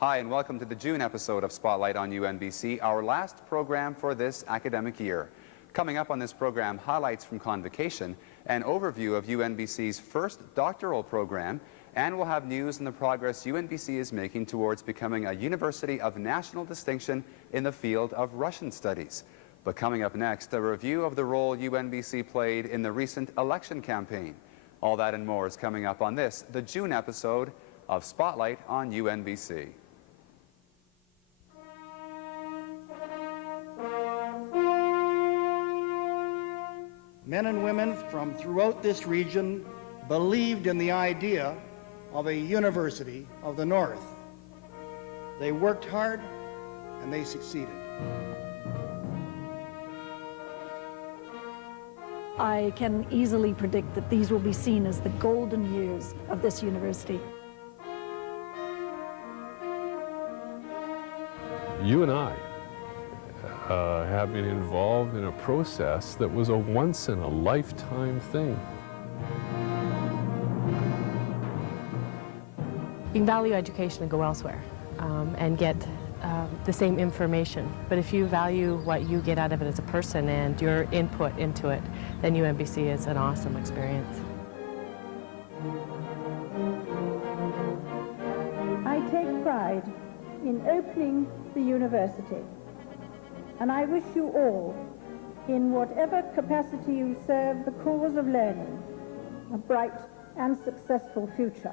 Hi, and welcome to the June episode of Spotlight on UNBC, our last program for this academic year. Coming up on this program, highlights from Convocation, an overview of UNBC's first doctoral program, and we'll have news on the progress UNBC is making towards becoming a university of national distinction in the field of Russian studies. But coming up next, a review of the role UNBC played in the recent election campaign. All that and more is coming up on this, the June episode of Spotlight on UNBC. Men and women from throughout this region believed in the idea of a university of the North. They worked hard and they succeeded. I can easily predict that these will be seen as the golden years of this university. You and I have been involved in a process that was a once-in-a-lifetime thing. You can value education and go elsewhere and get the same information. But if you value what you get out of it as a person and your input into it, then UNBC is an awesome experience. I take pride in opening the university, and I wish you all, in whatever capacity you serve the cause of learning, a bright and successful future.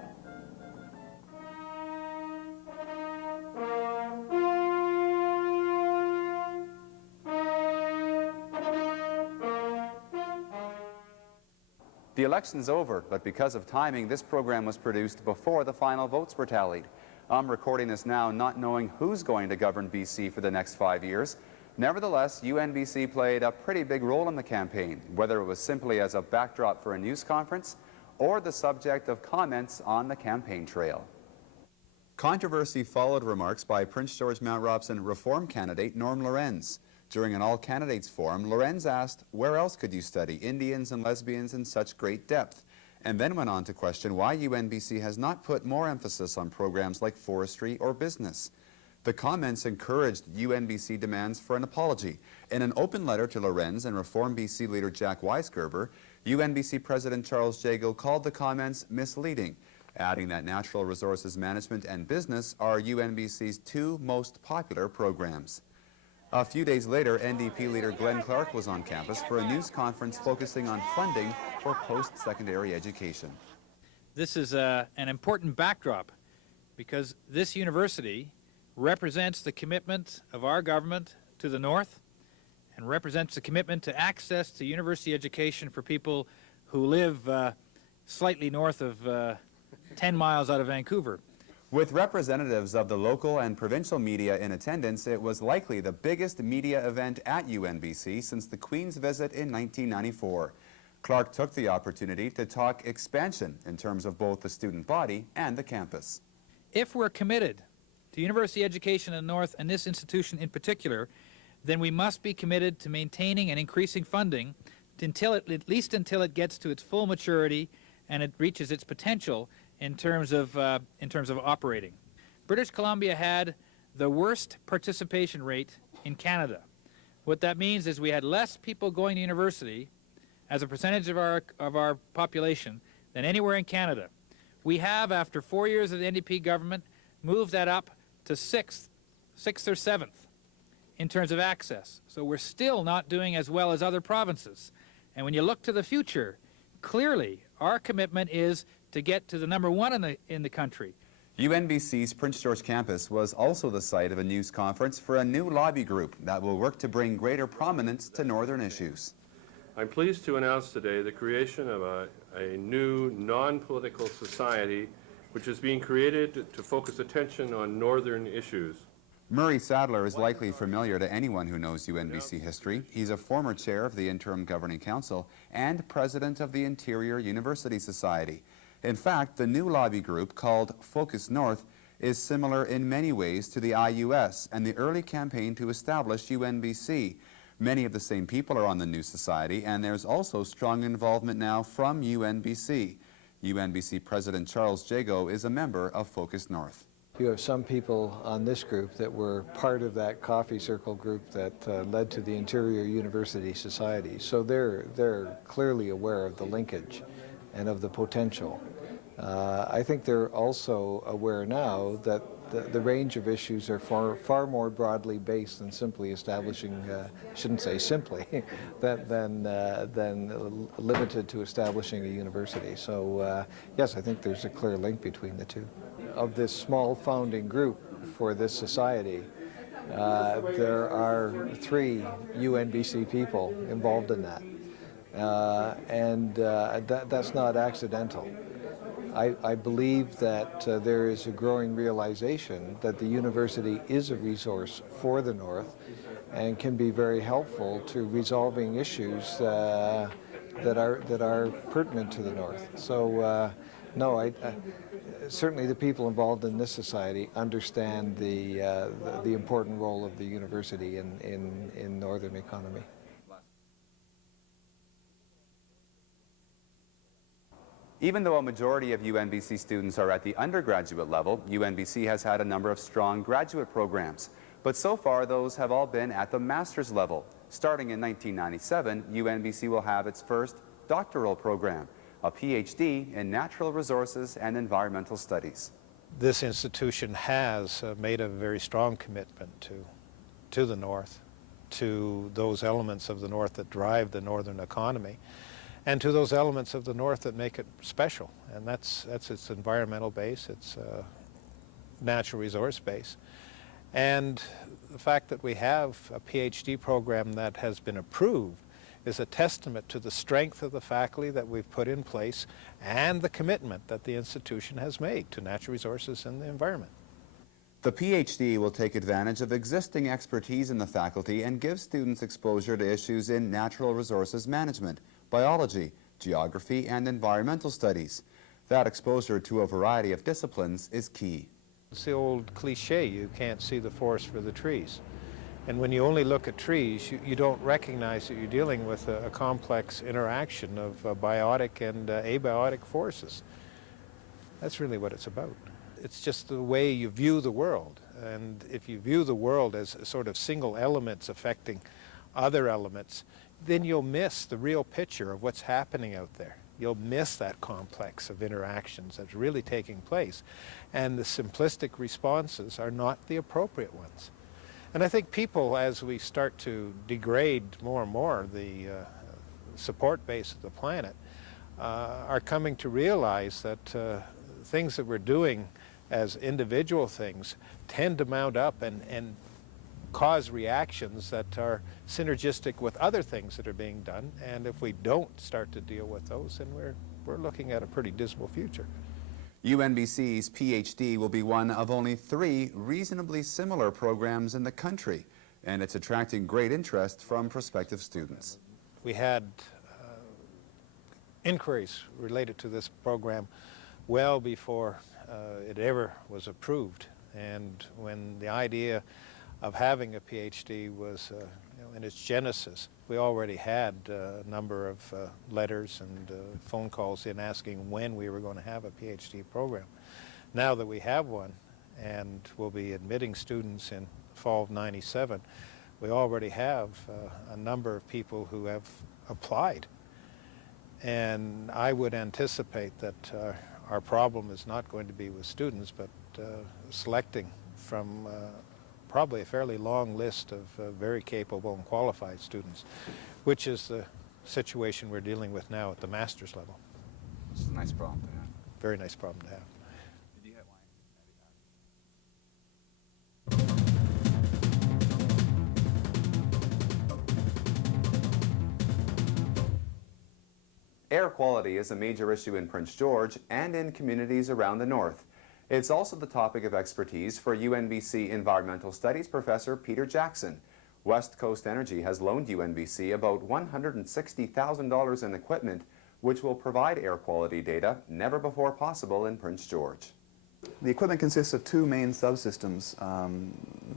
The election's over, but because of timing, this program was produced before the final votes were tallied. I'm recording this now not knowing who's going to govern BC for the next 5 years. Nevertheless, UNBC played a pretty big role in the campaign, whether it was simply as a backdrop for a news conference or the subject of comments on the campaign trail. Controversy followed remarks by Prince George Mount Robson Reform candidate Norm Lorenz. During an all-candidates forum, Lorenz asked, where else could you study Indians and lesbians in such great depth? And then went on to question why UNBC has not put more emphasis on programs like forestry or business. The comments encouraged UNBC demands for an apology. In an open letter to Lorenz and Reform BC leader Jack Weisgerber, UNBC President Charles Jago called the comments misleading, adding that natural resources management and business are UNBC's two most popular programs. A few days later, NDP leader Glenn Clark was on campus for a news conference focusing on funding for post-secondary education. This is an important backdrop because this university represents the commitment of our government to the North and represents the commitment to access to university education for people who live slightly north of 10 miles out of Vancouver. With representatives of the local and provincial media in attendance, it was likely the biggest media event at UNBC since the Queen's visit in 1994. Clark took the opportunity to talk expansion in terms of both the student body and the campus. If we're committed to university education in the North, and this institution in particular, then we must be committed to maintaining and increasing funding at least until it gets to its full maturity and it reaches its potential in terms of operating. British Columbia had the worst participation rate in Canada. What that means is we had less people going to university as a percentage of our population than anywhere in Canada. We have, after 4 years of the NDP government, moved that up to sixth or seventh in terms of access. So we're still not doing as well as other provinces. And when you look to the future, clearly our commitment is to get to the #1 in the country. UNBC's Prince George campus was also the site of a news conference for a new lobby group that will work to bring greater prominence to northern issues. I'm pleased to announce today the creation of a new non-political society which is being created to focus attention on northern issues. Murray Sadler is likely familiar to anyone who knows UNBC history. He's a former chair of the Interim Governing Council and president of the Interior University Society. In fact, the new lobby group, called Focus North, is similar in many ways to the IUS and the early campaign to establish UNBC. Many of the same people are on the new society, and there's also strong involvement now from UNBC. UNBC President Charles Jago is a member of Focus North. You have some people on this group that were part of that coffee circle group that led to the Interior University Society. So they're clearly aware of the linkage and of the potential. I think they're also aware now that the range of issues are far more broadly based than simply establishing, shouldn't say simply, than limited to establishing a university. So yes, I think there's a clear link between the two. Of this small founding group for this society, there are 3 UNBC people involved in that. That's not accidental. I believe that there is a growing realization that the university is a resource for the North and can be very helpful to resolving issues that are pertinent to the North. So no, certainly the people involved in this society understand the important role of the university in Northern economy. Even though a majority of UNBC students are at the undergraduate level, UNBC has had a number of strong graduate programs. But so far, those have all been at the master's level. Starting in 1997, UNBC will have its first doctoral program, a PhD in Natural Resources and Environmental Studies. This institution has made a very strong commitment to the North, to those elements of the North that drive the Northern economy, and to those elements of the North that make it special. And that's its environmental base, its natural resource base. And the fact that we have a PhD program that has been approved is a testament to the strength of the faculty that we've put in place and the commitment that the institution has made to natural resources and the environment. The PhD will take advantage of existing expertise in the faculty and give students exposure to issues in natural resources management, biology, geography, and environmental studies. That exposure to a variety of disciplines is key. It's the old cliche, you can't see the forest for the trees. And when you only look at trees, you don't recognize that you're dealing with a complex interaction of biotic and abiotic forces. That's really what it's about. It's just the way you view the world. And if you view the world as sort of single elements affecting other elements, then you'll miss the real picture of what's happening out there. You'll miss that complex of interactions that's really taking place. And the simplistic responses are not the appropriate ones. And I think people, as we start to degrade more and more the support base of the planet, are coming to realize that things that we're doing as individual things tend to mount up and cause reactions that are synergistic with other things that are being done. And if we don't start to deal with those, then we're looking at a pretty dismal future. UNBC's PhD will be one of only 3 reasonably similar programs in the country, and it's attracting great interest from prospective students. We had inquiries related to this program well before it ever was approved. And when the idea of having a PhD was in its genesis, we already had a number of letters and phone calls in asking when we were going to have a PhD program. Now that we have one and will be admitting students in fall of '97, we already have a number of people who have applied. And I would anticipate that our problem is not going to be with students, but selecting from probably a fairly long list of very capable and qualified students, which is the situation we're dealing with now at the master's level. It's a nice problem to have. Very nice problem to have. Did you have Air quality is a major issue in Prince George and in communities around the North. It's also the topic of expertise for UNBC Environmental Studies professor Peter Jackson. West Coast Energy has loaned UNBC about $160,000 in equipment, which will provide air quality data never before possible in Prince George. The equipment consists of 2 main subsystems.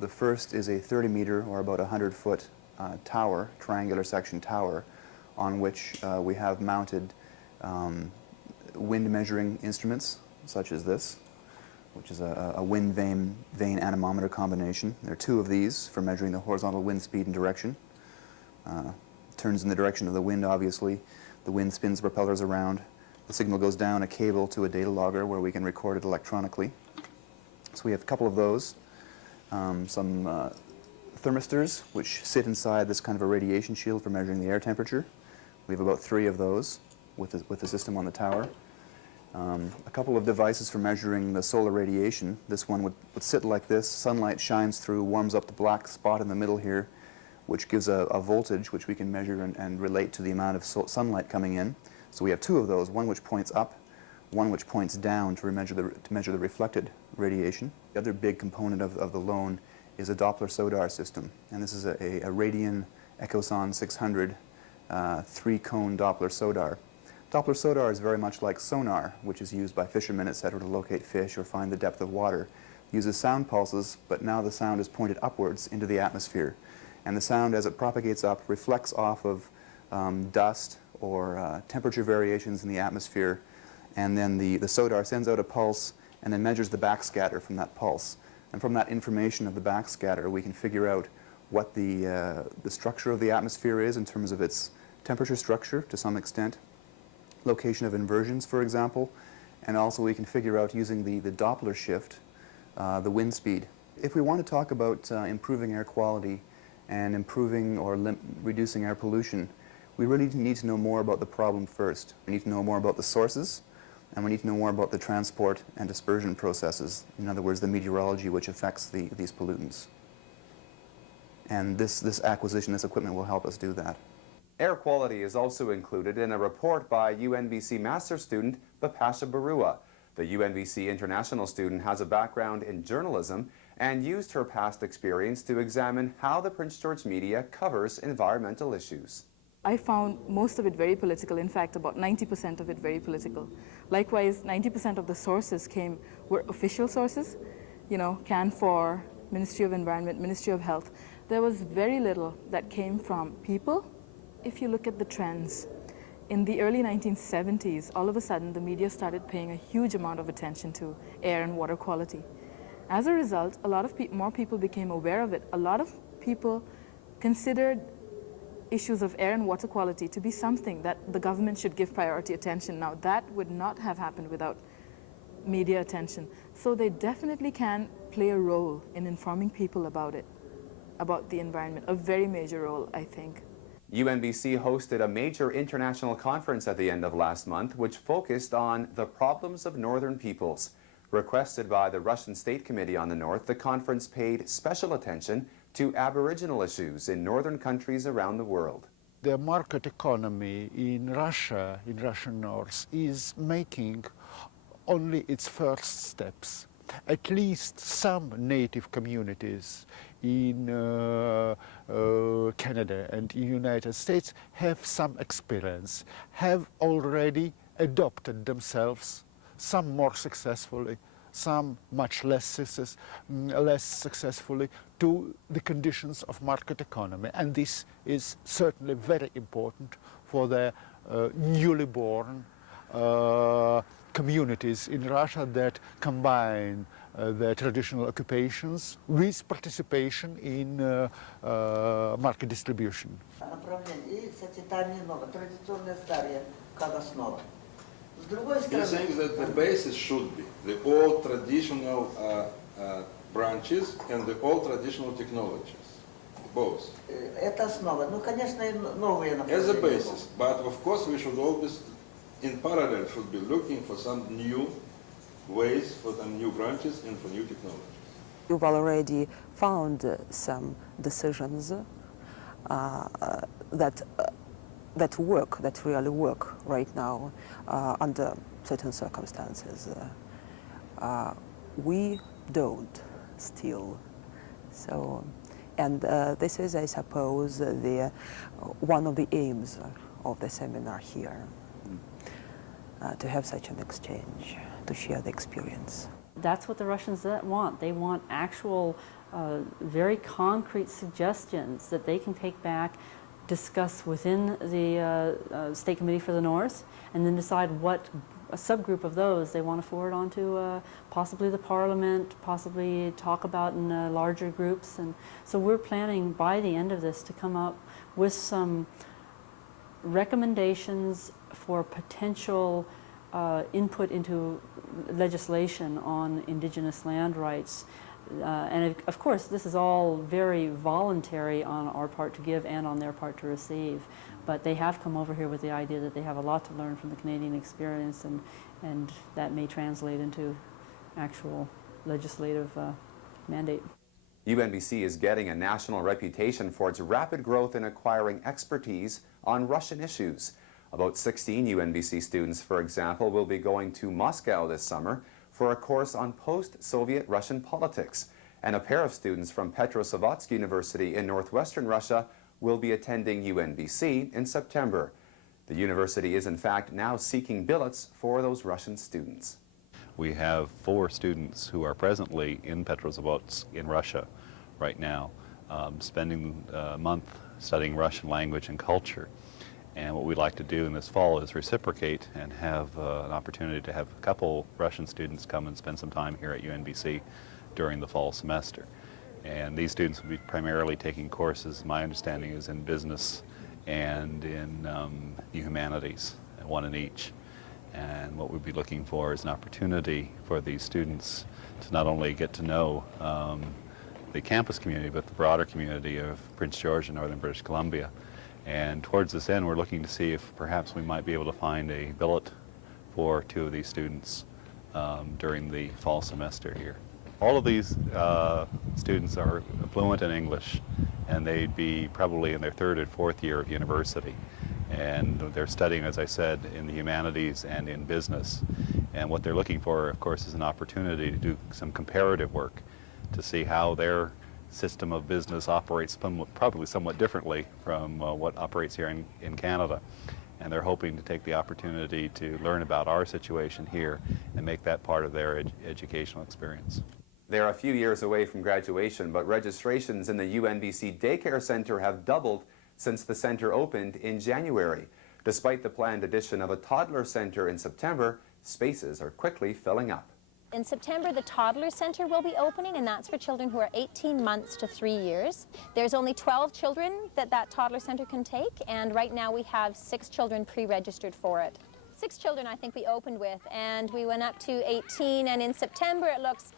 The first is a 30-meter or about 100-foot tower, triangular section tower, on which we have mounted wind measuring instruments, such as this. which is a wind vane anemometer combination. There are two of these for measuring the horizontal wind speed and direction. Turns in the direction of the wind, obviously. The wind spins the propellers around. The signal goes down a cable to a data logger where we can record it electronically. So we have a couple of those. Some thermistors, which sit inside this kind of a radiation shield for measuring the air temperature. We have about 3 of those with the system on the tower. A couple of devices for measuring the solar radiation. This one would sit like this. Sunlight shines through, warms up the black spot in the middle here, which gives a voltage which we can measure and relate to the amount of sunlight coming in. So we have 2 of those, one which points up, one which points down to measure the reflected radiation. The other big component of the loan is a Doppler SODAR system, and this is a Radian Echoson 600 3-cone Doppler SODAR. Doppler SODAR is very much like sonar, which is used by fishermen, etc., to locate fish or find the depth of water. It uses sound pulses, but now the sound is pointed upwards into the atmosphere. And the sound, as it propagates up, reflects off of dust or temperature variations in the atmosphere, and then the SODAR sends out a pulse and then measures the backscatter from that pulse. And from that information of the backscatter, we can figure out what the structure of the atmosphere is in terms of its temperature structure to some extent, location of inversions, for example, and also we can figure out using the Doppler shift, the wind speed. If we want to talk about improving air quality and improving or reducing air pollution, we really need to know more about the problem first. We need to know more about the sources, and we need to know more about the transport and dispersion processes. In other words, the meteorology which affects these pollutants. And this acquisition, this equipment will help us do that. Air quality is also included in a report by UNBC master student Bipasha Baroucha. The UNBC international student has a background in journalism and used her past experience to examine how the Prince George media covers environmental issues. I found most of it very political, in fact about 90% of it very political. Likewise, 90% of the sources were official sources, you know, CAN4, Ministry of Environment, Ministry of Health. There was very little that came from people. If you look at the trends, in the early 1970s, all of a sudden the media started paying a huge amount of attention to air and water quality. As a result, a lot of more people became aware of it. A lot of people considered issues of air and water quality to be something that the government should give priority attention. Now, that would not have happened without media attention. So they definitely can play a role in informing people about it, about the environment, a very major role, I think. UNBC hosted a major international conference at the end of last month which focused on the problems of northern peoples. Requested by the Russian State Committee on the North, the conference paid special attention to Aboriginal issues in northern countries around the world. The market economy in Russia, in Russian North, is making only its first steps. At least some native communities in Canada and in the United States have some experience, have already adopted themselves, some more successfully, some much less successfully, to the conditions of market economy. And this is certainly very important for the newly born communities in Russia that combine the traditional occupations with participation in market distribution. You think that the basis should be the old traditional branches and the old traditional technologies, both. As a basis, but of course we should always, in parallel, should be looking for some new ways, for some new branches and for new technologies. You've already found some decisions that work, that really work right now under certain circumstances. We don't still. So, and this is, I suppose, one of the aims of the seminar here, to have such an exchange, to share the experience. That's what the Russians want. They want actual, very concrete suggestions that they can take back, discuss within the State Committee for the North, and then decide what a subgroup of those, they want to forward on to possibly the Parliament, possibly talk about in larger groups. And so we're planning by the end of this to come up with some recommendations for potential input into legislation on Indigenous land rights. And of course, this is all very voluntary on our part to give and on their part to receive. But they have come over here with the idea that they have a lot to learn from the Canadian experience, and that may translate into actual legislative mandate. UNBC is getting a national reputation for its rapid growth in acquiring expertise on Russian issues. About 16 UNBC students, for example, will be going to Moscow this summer for a course on post-Soviet Russian politics. And a pair of students from Petrozavodsk University in northwestern Russia will be attending UNBC in September. The university is in fact now seeking billets for those Russian students. We have 4 students who are presently in Petrozavodsk in Russia right now, spending a month studying Russian language and culture. And what we'd like to do in this fall is reciprocate and have an opportunity to have a couple Russian students come and spend some time here at UNBC during the fall semester. And these students will be primarily taking courses, my understanding is in business and in the humanities, one in each. And what we'd be looking for is an opportunity for these students to not only get to know the campus community, but the broader community of Prince George and Northern British Columbia. And towards this end, we're looking to see if perhaps we might be able to find a billet for 2 of these students during the fall semester here. All of these students are fluent in English, and they'd be probably in their 3rd and 4th year of university. And they're studying, as I said, in the humanities and in business. And what they're looking for, of course, is an opportunity to do some comparative work to see how their system of business operates probably somewhat differently from what operates here in Canada. And they're hoping to take the opportunity to learn about our situation here and make that part of their educational experience. They're a few years away from graduation, but registrations in the UNBC Daycare Centre have doubled since the centre opened in January. Despite the planned addition of a toddler centre in September, spaces are quickly filling up. In September, the Toddler Centre will be opening, and that's for children who are 18 months to 3 years. There's only 12 children that Toddler Centre can take, and right now we have 6 children pre-registered for it. 6 children I think we opened with, and we went up to 18, and in September it looks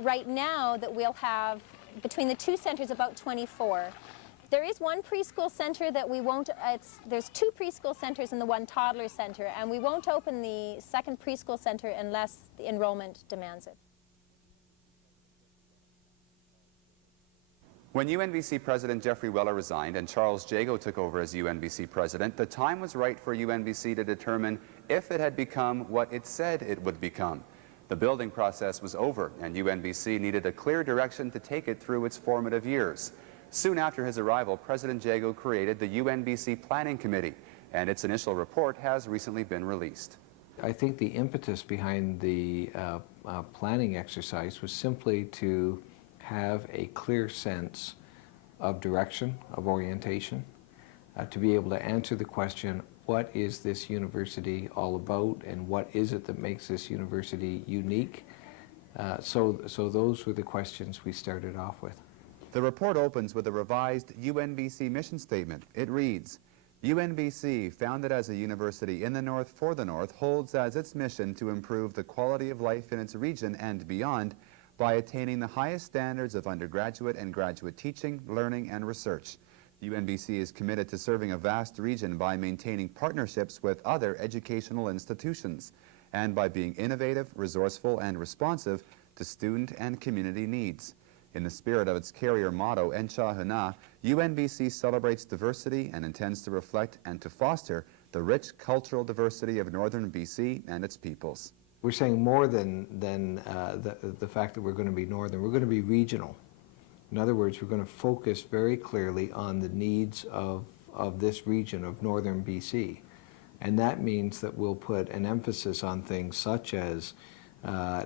right now that we'll have, between the 2 centres, about 24. There is one preschool centre that we won't, there's 2 preschool centres and the 1 toddler centre, and we won't open the 2nd preschool centre unless the enrollment demands it. When UNBC President Jeffrey Weller resigned and Charles Jago took over as UNBC President, the time was right for UNBC to determine if it had become what it said it would become. The building process was over, and UNBC needed a clear direction to take it through its formative years. Soon after his arrival, President Jago created the UNBC Planning Committee, and its initial report has recently been released. I think the impetus behind the planning exercise was simply to have a clear sense of direction, of orientation, to be able to answer the question, what is this university all about, and what is it that makes this university unique? So those were the questions we started off with. The report opens with a revised UNBC mission statement. It reads, UNBC, founded as a university in the North for the North, holds as its mission to improve the quality of life in its region and beyond by attaining the highest standards of undergraduate and graduate teaching, learning, and research. UNBC is committed to serving a vast region by maintaining partnerships with other educational institutions and by being innovative, resourceful, and responsive to student and community needs. In the spirit of its carrier motto, Encha Huna, UNBC celebrates diversity and intends to reflect and to foster the rich cultural diversity of Northern BC and its peoples. We're saying more than the fact that we're going to be Northern. We're going to be regional. In other words, we're going to focus very clearly on the needs of this region of Northern BC. And that means that we'll put an emphasis on things such as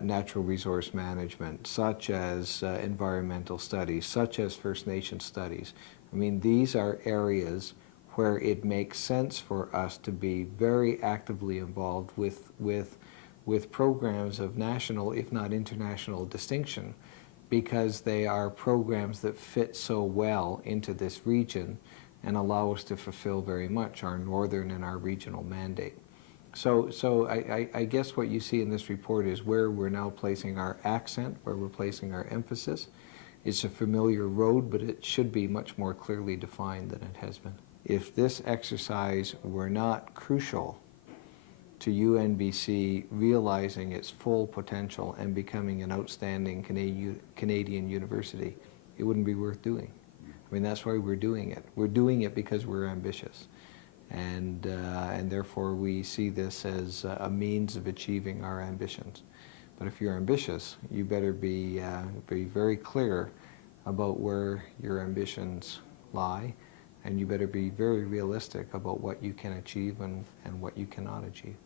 natural resource management, such as environmental studies, such as First Nation studies. I mean, these are areas where it makes sense for us to be very actively involved with programs of national, if not international, distinction, because they are programs that fit so well into this region and allow us to fulfill very much our northern and our regional mandate. So I guess what you see in this report is where we're now placing our accent, where we're placing our emphasis. It's a familiar road, but it should be much more clearly defined than it has been. If this exercise were not crucial to UNBC realizing its full potential and becoming an outstanding Canadian university, it wouldn't be worth doing. I mean, that's why we're doing it. We're doing it because we're ambitious. And therefore we see this as a means of achieving our ambitions. But if you're ambitious, you better be very clear about where your ambitions lie, and you better be very realistic about what you can achieve and what you cannot achieve.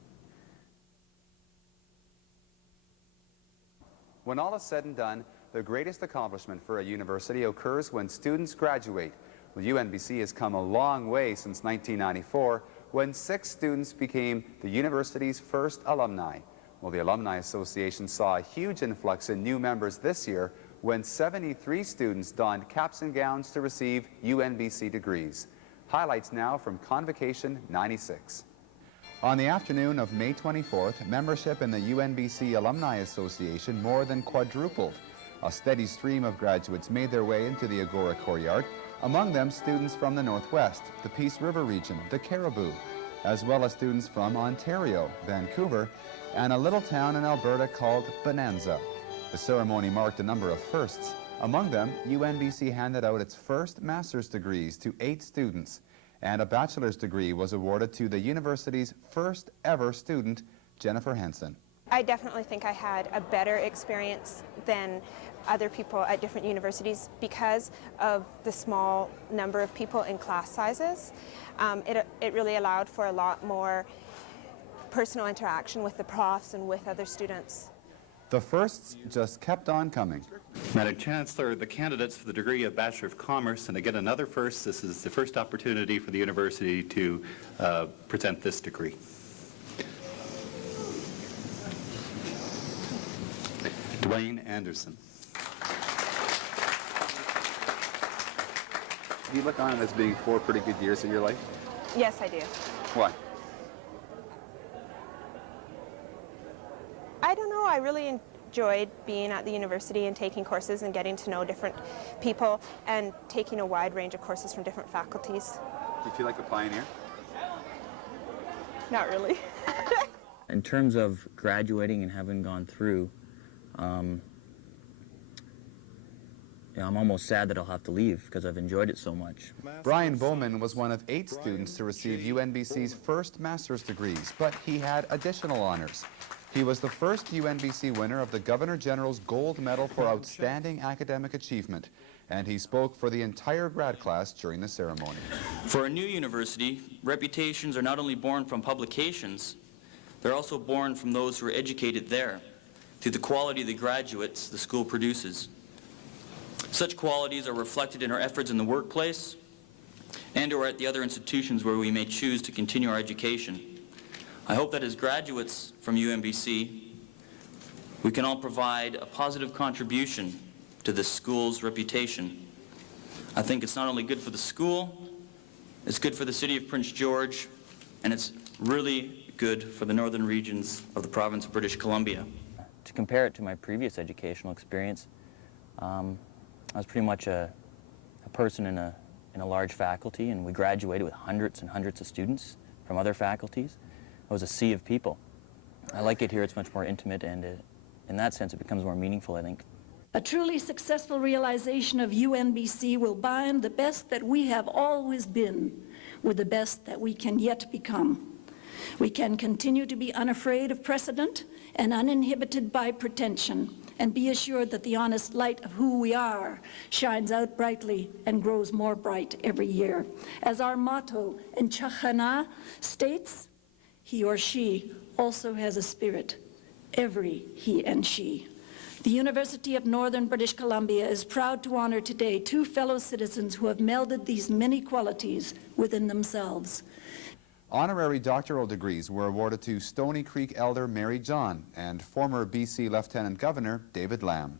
When all is said and done, the greatest accomplishment for a university occurs when students graduate. Well, UNBC has come a long way since 1994, when 6 students became the university's first alumni. Well, the Alumni Association saw a huge influx in new members this year when 73 students donned caps and gowns to receive UNBC degrees. Highlights now from Convocation 96. On the afternoon of May 24th, membership in the UNBC Alumni Association more than quadrupled. A steady stream of graduates made their way into the Agora courtyard, among them students from the Northwest, the Peace River region, the Cariboo, as well as students from Ontario, Vancouver, and a little town in Alberta called Bonanza. The ceremony marked a number of firsts. Among them, UNBC handed out its first master's degrees to 8 students, and a bachelor's degree was awarded to the university's first ever student, Jennifer Hansen. I definitely think I had a better experience than other people at different universities because of the small number of people in class sizes. It really allowed for a lot more personal interaction with the profs and with other students. The firsts just kept on coming. Madam Chancellor, the candidates for the degree of Bachelor of Commerce, and again another first, this is the first opportunity for the university to present this degree. Dwayne Anderson. Do you look on it as being 4 pretty good years of your life? Yes, I do. Why? I don't know. I really enjoyed being at the university and taking courses and getting to know different people and taking a wide range of courses from different faculties. Do you feel like a pioneer? Not really. In terms of graduating and having gone through, I'm almost sad that I'll have to leave because I've enjoyed it so much. Brian Bowman was one of 8 students to receive UNBC's first master's degrees, but he had additional honors. He was the first UNBC winner of the Governor General's Gold Medal for Outstanding Academic Achievement, and he spoke for the entire grad class during the ceremony. For a new university, reputations are not only born from publications, they're also born from those who are educated there, through the quality of the graduates the school produces. Such qualities are reflected in our efforts in the workplace and or at the other institutions where we may choose to continue our education. I hope that as graduates from UNBC, we can all provide a positive contribution to this school's reputation. I think it's not only good for the school, it's good for the city of Prince George, and it's really good for the northern regions of the province of British Columbia. To compare it to my previous educational experience, I was pretty much a person in a large faculty, and we graduated with hundreds and hundreds of students from other faculties. It was a sea of people. I like it here. It's much more intimate, and in that sense, it becomes more meaningful, I think. A truly successful realization of UNBC will bind the best that we have always been with the best that we can yet become. We can continue to be unafraid of precedent and uninhibited by pretension, and be assured that the honest light of who we are shines out brightly and grows more bright every year. As our motto in Chachana states, he or she also has a spirit, every he and she. The University of Northern British Columbia is proud to honor today two fellow citizens who have melded these many qualities within themselves. Honorary doctoral degrees were awarded to Stony Creek Elder Mary John and former BC Lieutenant Governor David Lamb.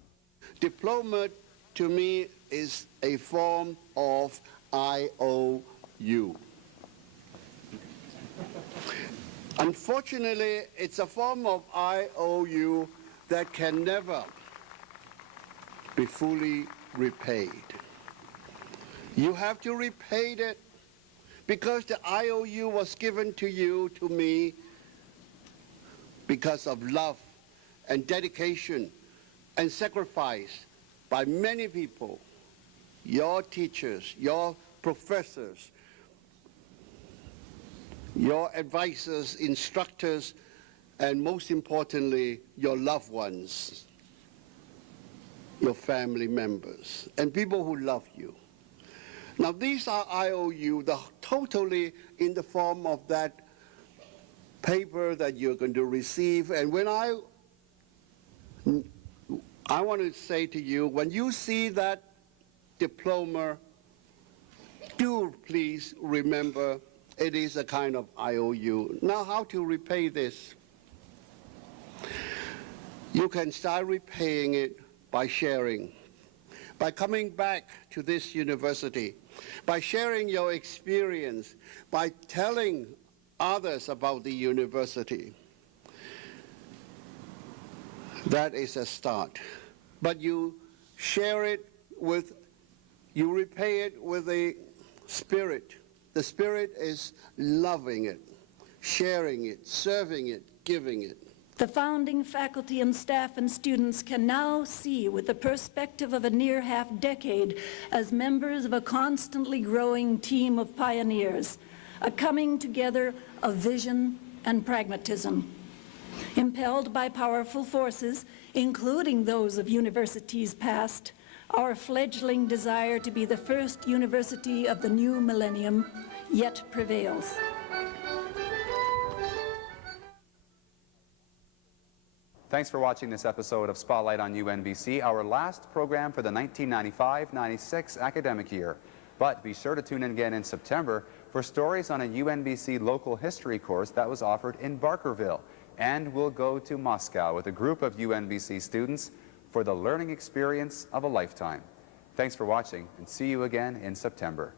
Diploma to me is a form of IOU. Unfortunately, it's a form of IOU that can never be fully repaid. You have to repay it because the IOU was given to you, to me, because of love and dedication and sacrifice by many people, your teachers, your professors, your advisors, instructors, and most importantly, your loved ones, your family members, and people who love you. Now, these are IOU, totally in the form of that paper that you're going to receive. And when I want to say to you, when you see that diploma, do please remember it is a kind of IOU. Now, how to repay this? You can start repaying it by sharing, by coming back to this university, by sharing your experience, by telling others about the university. That is a start. But you share it with, you repay it with a spirit. The spirit is loving it, sharing it, serving it, giving it. The founding faculty and staff and students can now see with the perspective of a near half-decade as members of a constantly growing team of pioneers, a coming together of vision and pragmatism. Impelled by powerful forces, including those of universities past, our fledgling desire to be the first university of the new millennium yet prevails. Thanks for watching this episode of Spotlight on UNBC, our last program for the 1995-96 academic year. But be sure to tune in again in September for stories on a UNBC local history course that was offered in Barkerville. And we'll go to Moscow with a group of UNBC students for the learning experience of a lifetime. Thanks for watching, and see you again in September.